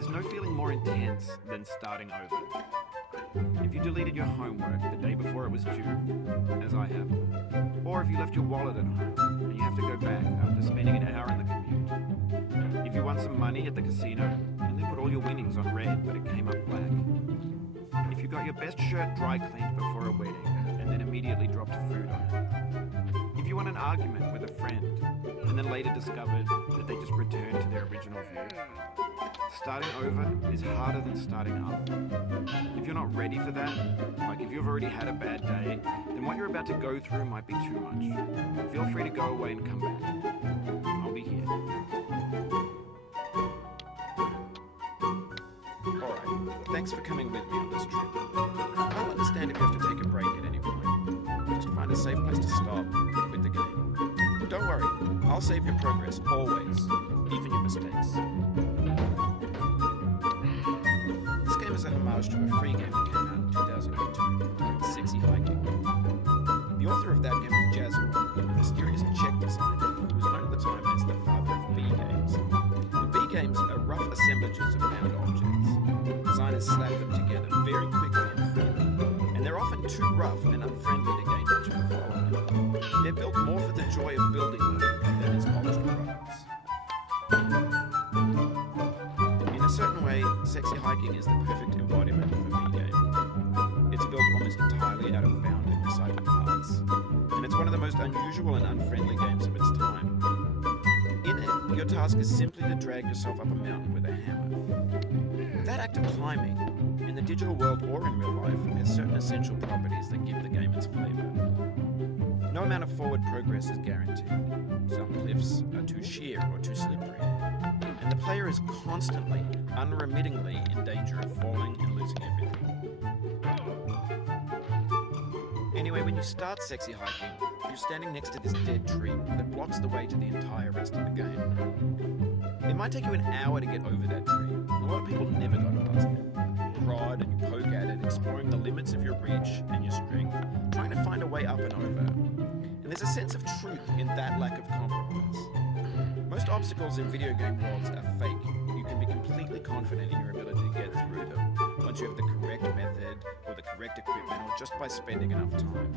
There's no feeling more intense than starting over. If you deleted your homework the day before it was due, as I have, or if you left your wallet at home and you have to go back after spending an hour in the commute. If you won some money at the casino and then put all your winnings on red but it came up black. If you got your best shirt dry cleaned before a wedding and then immediately dropped food on it. If you won an argument with a friend and then later discovered that they just returned to their original view. Starting over is harder than starting up. If you're not ready for that, like if you've already had a bad day, then what you're about to go through might be too much. Feel free to go away and come back. I'll be here. Alright, thanks for coming with me on this trip. I'll understand if you have to take a break at any point. Just find a safe place to stop and quit the game. Don't worry, I'll save your progress, always, even your mistakes. This game is a homage to a free game that came out in 2002 titled Sexy Hiking. The author of that game was Jazwares, a mysterious Czech designer who was known at the time as the father of B games. The B games are rough assemblages of found objects. Designers slap them together very quickly and freely, and they're often too rough and unfriendly to gain much of a following. They're built more for the joy of building them than as polished products. In a certain way, Sexy Hiking is the perfect embodiment of a B game. It's built almost entirely out of found and recycled parts, and it's one of the most unusual and unfriendly games of its time. In it, your task is simply to drag yourself up a mountain with a hammer. That act of climbing, in the digital world or in real life, has certain essential properties that give the game its flavor. No amount of forward progress is guaranteed. Some cliffs are too sheer or too slippery, and the player is constantly, unremittingly in danger of falling and losing everything. Anyway, when you start Sexy Hiking, you're standing next to this dead tree that blocks the way to the entire rest of the game. It might take you an hour to get over that tree. A lot of people never got past it. You prod and you poke at it, exploring the limits of your reach and your strength, trying to find a way up and over. And there's a sense of truth in that lack of compromise. Most obstacles in video game worlds are fake. You can be completely confident in your ability to get through them once you have the correct method or the correct equipment or just by spending enough time.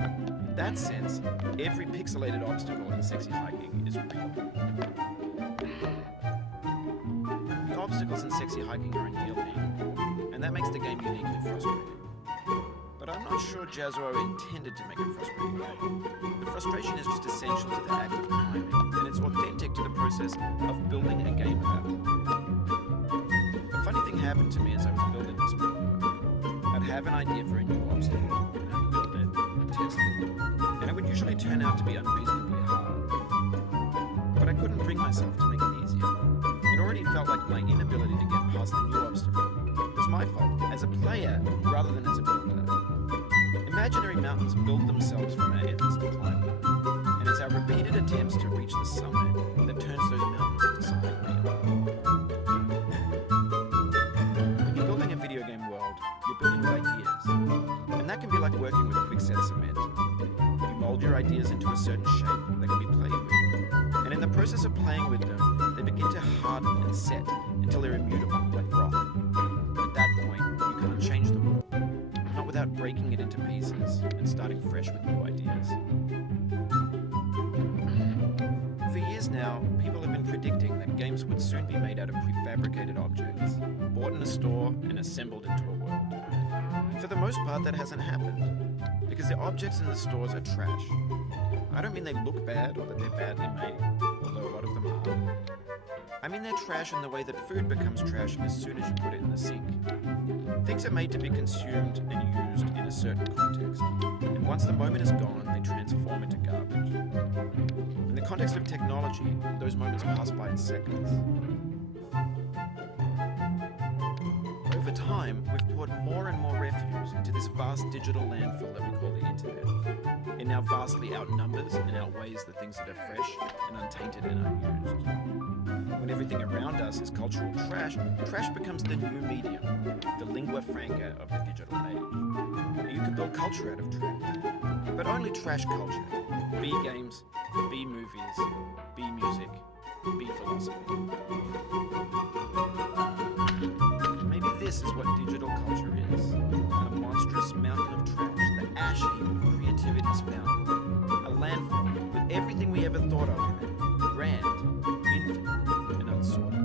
In that sense, every pixelated obstacle in Sexy Hiking is real. The obstacles in Sexy Hiking are annihilating, and that makes the game uniquely frustrating. But I'm not sure Jazwares intended to make a frustrating game. The frustration is just essential to the act of climbing, and it's authentic to the process of building a game about it. A funny thing happened to me as I was building this book. I'd have an idea for a new obstacle, and I'd build it, test it, and it would usually turn out to be unreasonably hard. But I couldn't bring myself to make it easier. It already felt like my inability to get past the new obstacle was my fault, as a player rather than as a builder. Imaginary mountains build themselves from our efforts to climb them, and it's our repeated attempts to reach the summit that turns those mountains into something real. When you're building a video game world, you're building with ideas, and that can be like working with a quickset cement. You mold your ideas into a certain shape that can be played with, and in the process of playing with them, they begin to harden and set until they're immutable, like rock. At that point, you can't change the world, not without breaking it into pieces and starting fresh with new ideas. For years now, people have been predicting that games would soon be made out of prefabricated objects, bought in a store and assembled into a world. And for the most part, that hasn't happened, because the objects in the stores are trash. I don't mean they look bad or that they're badly made, although a lot of them are. I mean they're trash in the way that food becomes trash as soon as you put it in the sink. Things are made to be consumed and used in a certain context, and once the moment is gone, they transform into garbage. In the context of technology, those moments pass by in seconds. Over time, we've poured more and more refuse into this vast digital landfill that we call the internet. It now vastly outnumbers and outweighs the things that are fresh and untainted and unused. When everything around us is cultural trash, trash becomes the new medium, the lingua franca of the digital age. You can build culture out of trash, but only trash culture. B games, B movies, B music, be philosophy. Maybe this is what digital culture is. A monstrous mountain of trash, the ash heap of creativity's fountain. A landfill with everything we ever thought of in it. Grand, infinite, and unsorted.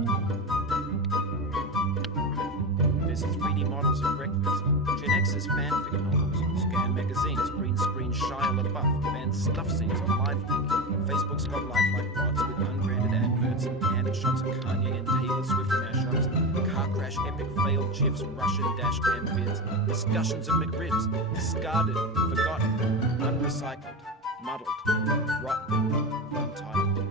There's 3D models of breakfast, Gen X's fanfic novels, scan magazines, green screen Shia LaBeouf, banned stuff scenes on LiveLeak. Facebook's got lifelike bots with unbranded adverts and candid shots of Kanye and Taylor Swift mashups, car crash epic failed GIFs, Russian dashcam vids, discussions of McRibs, discarded, forgotten, unrecycled, muddled, rotten, untitled.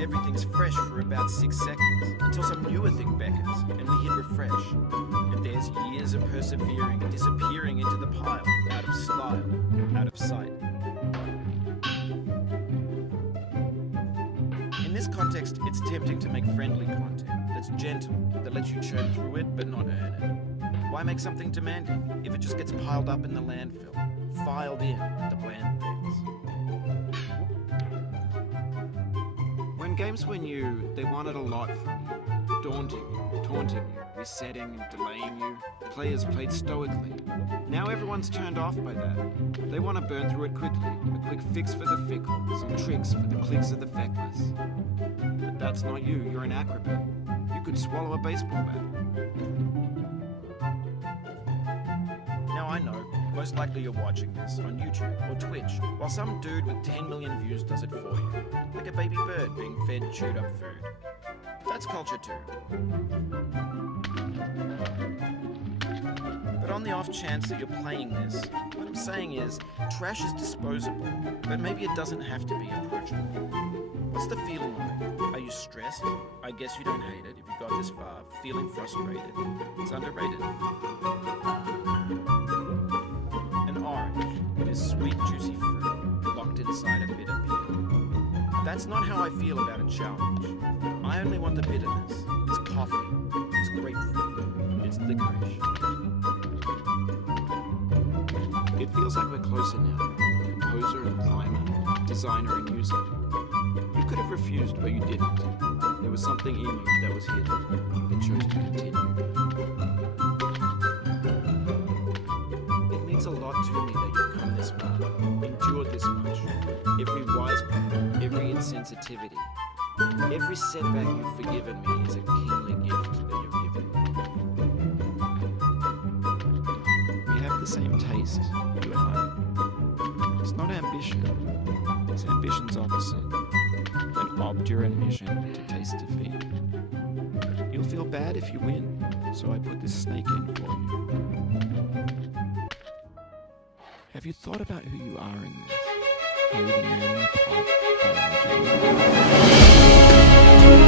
Everything's fresh for about 6 seconds, until some newer thing beckons, and we hit refresh. And there's years of persevering, disappearing into the pile, out of style, out of sight. In this context, it's tempting to make friendly content that's gentle, that lets you churn through it but not earn it. Why make something demanding if it just gets piled up in the landfill, filed in with the bland things? When games were new, they wanted a lot from you. Daunting you, taunting you, resetting and delaying you. Players played stoically. Now everyone's turned off by that. They want to burn through it quickly. A quick fix for the fickle, some tricks for the clicks of the feckless. But that's not you, you're an acrobat. You could swallow a baseball bat. Now I know, most likely you're watching this on YouTube or Twitch, while some dude with 10 million views does it for you. Like a baby bird being fed chewed up food. That's culture too. But on the off chance that you're playing this, what I'm saying is, trash is disposable, but maybe it doesn't have to be approachable. What's the feeling like? Are you stressed? I guess you don't hate it if you got this far. Feeling frustrated? It's underrated. An orange is sweet, juicy fruit, locked inside a bitter peel. That's not how I feel about a challenge. I only want the bitterness. It's coffee. It's grapefruit. It's licorice. It feels like we're closer now. Composer and climber, designer and user. You could have refused, but you didn't. There was something in you that was hidden, that chose to continue. It means a lot to me that you've come this far, endured this much. Every wisecrack, every insensitivity, every setback you've forgiven me is a kingly gift that you've given me. We have the same taste, you and I. It's not ambition, it's ambition's opposite. An obdurate mission to taste defeat. You'll feel bad if you win, so I put this snake in for you. Have you thought about who you are in this? Are you the man in the pot?